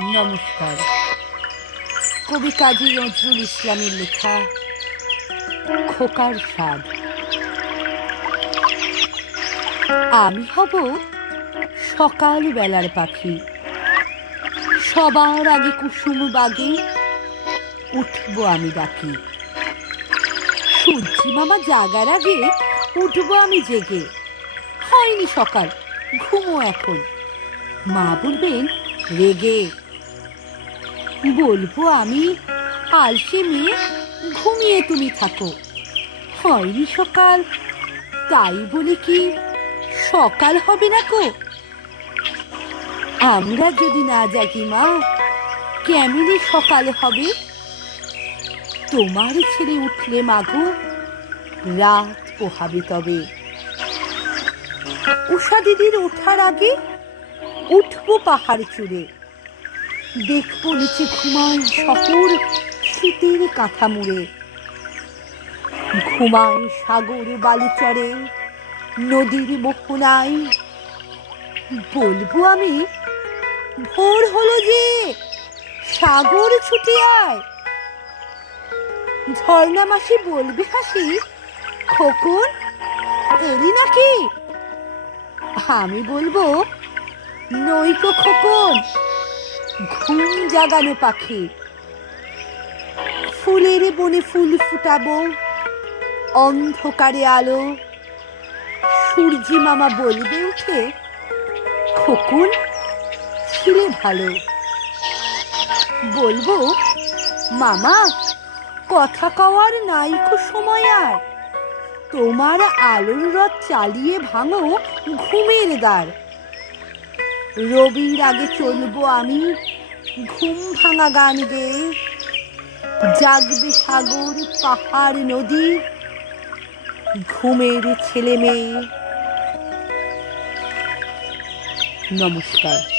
নমস্কার। কবি কাজী নজরুল ইসলামের লেখা খোকার স্বাদ আমি হব সকাল বেলার পাখি। সবার আগে কুসুম বাগে উঠবো আমি ডাকি। সূর্যি মামা জাগার আগে উঠবো আমি জেগে। হয়নি সকাল, ঘুমো এখন। মা বলবেন, রেগে। বলব আমি আলসে মেয়ে ঘুমিয়ে তুমি থাকো। হয়নি সকাল, তাই বলি কি, সকাল হবে না কো আমরা যদি না জাগি মা, কেমনি সকাল হবে? তোমার ছেলে উঠলে মাগো রাত পোহাবে তবে। উষা দিদির ওঠার আগে উঠবো পাহাড় চূড়ে। দেখব নিচে ঘুমায় শহর শীতের কাঁথা মুড়ে ঘুমায় সাগর বালুচরে, নদীর মোহনায় বলব আমি, ভোর হলো যে সাগর ছুটে আয়। ঝর্ণা মাসি বলবে হাসি, খোকন, এলি নাকি? আমি বলব নৈকো খোকন। ঘুম জাগানো পাখি। ফুলের বনে ফুল ফুটাবো, অন্ধকারে আলো। সূর্যি মামা বলবে উঠে, খোকন ছিলে ভালো। বলব, মামা, কথা কওয়ার নাইকো সময় আর। তোমার আলোর রথ চালিয়ে ভাঙো ঘুমের দ্বার। রবির আগে চলবো আমি, ঘুম ভাঙা গান গেয়ে জাগবে সাগর, পাহাড়, নদী, ঘুমের ছেলে মেয়ে নমস্কার।